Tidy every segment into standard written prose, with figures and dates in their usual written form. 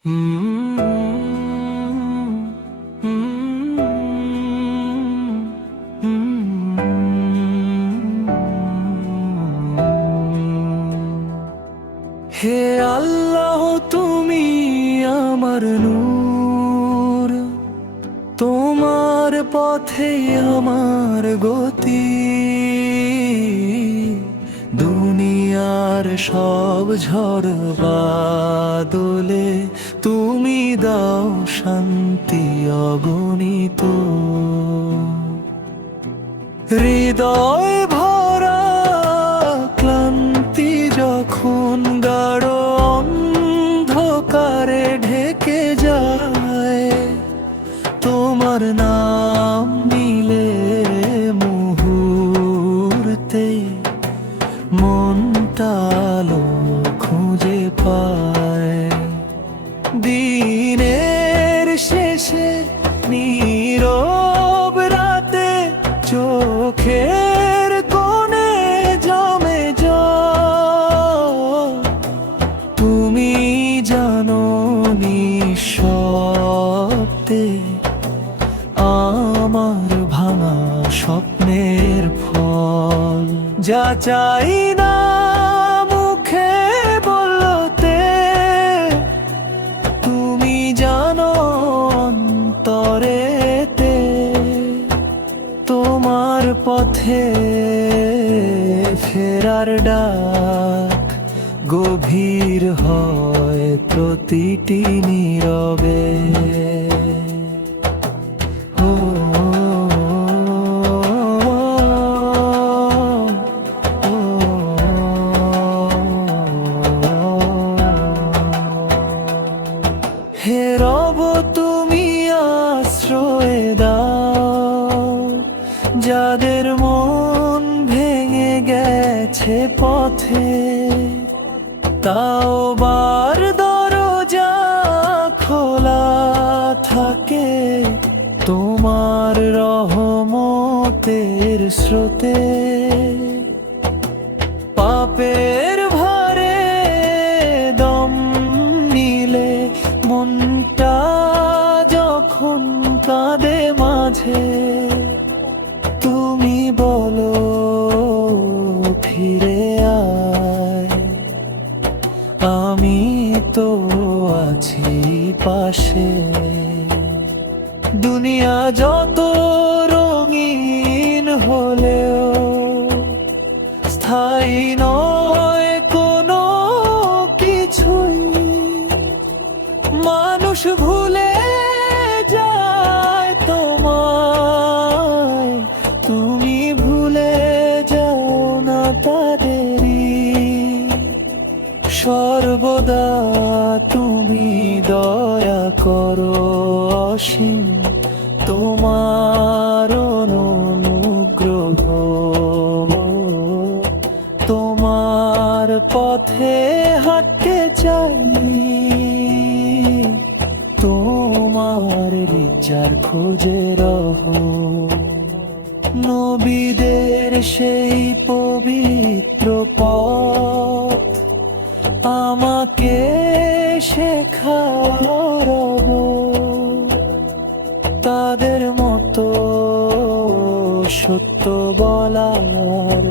হে আল্লাহ, তুমি আমার নূর, তোমার পথে আমার গতি। দুনিয়ার সব ঝড় বাদলে তুমি দাও শান্তি অগণিত। হৃদয় ভরা ক্লান্তি যখন গাঢ় অন্ধকারে ঢেকে যায়, তোমার নাম নিলে মুহূর্তে মনটা আলো খুঁজে পায়। দিনের শেষে নীরব রাতে চোখের কোণে জমে যায়, তুমি জানো নিঃশব্দে আমার ভাঙা স্বপ্নের ফল। যা চাই না মুখে বলতে, তুমি জানো অন্তরেতে। তোমার পথে ফেরার ডাক গভীর হয় প্রতিটি নীরবে। হে রব, তুমি আশ্রয় দাও যাদের মন ভেঙে গেছে পথে। তাও বার দরজা খোলা থাকে তোমার রহমতের স্রোতে। পাপের ভারে দম নিলে মনটা যখন কাঁদে মাঝে, তুমি বলো ফিরে আয়, আমি তো আছি পাশে। দুনিয়া যত রঙিন হলেও স্থায়ী নয় কোনো কিছুই। মানুষ ভুলে যায় তোমায়, তুমি ভুলে যাও না তাদেরই। সর্বদা তুমি দয়া করো অসীম, তোমার অনুগ্রহ। তোমার পথে হাঁটতে চাই, তোমার রিচার খোঁজে রহো। নবীদের সেই পবিত্র পথ আমাকে শেখাও রব। তাদের মতো সত্য বলার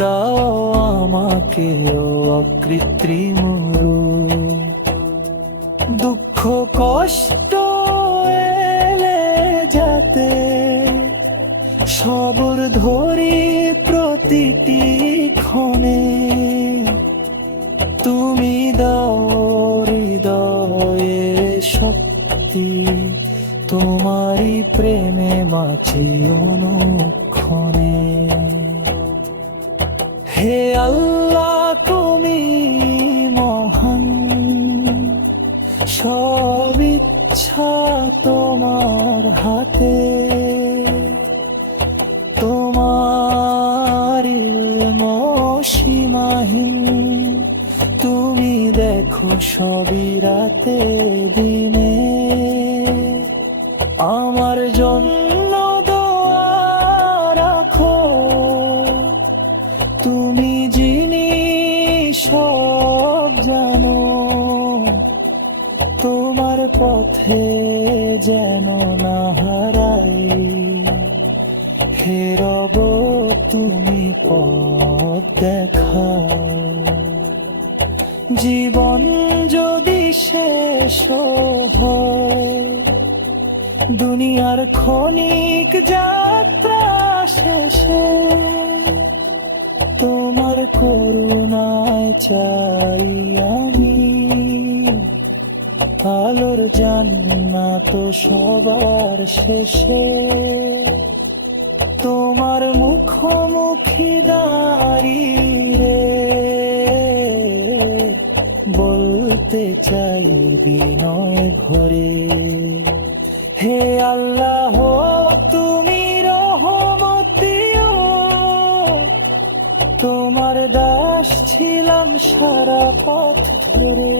দাও আমাকে অকৃত্রিম রূপ। দুঃখ কষ্ট এলে যাতে সবর ধরি প্রতিটি ক্ষণে। তুমি দাও হৃদয়ে শক্তি, তোমারই প্রেমে বাঁচি অনুক্ষণে। হে আল্লাহ, তুমি মহান, সব ইচ্ছা তোমার হাতে। তোমার ইলম সীমাহীন, তুমি দেখো সবই রাতে দিনে। আমার জন্য দোয়া রাখো, তুমি যিনি সব জানো। পথে যেন না হারাই, হে রব তুমি পথ দেখাও। জীবন যদি শেষ হয়, দুনিয়ার ক্ষণিক যাত্রা শেষে, তোমার করুণায় চাই আমি আলোর জান্নাত সবার শেষে। তোমার মুখোমুখি দাঁড়িয়ে বলতে চাই বিনয় ভরে, হে আল্লাহ তুমি রহমতিও, তোমার দাস ছিলাম সারা পথ ধরে।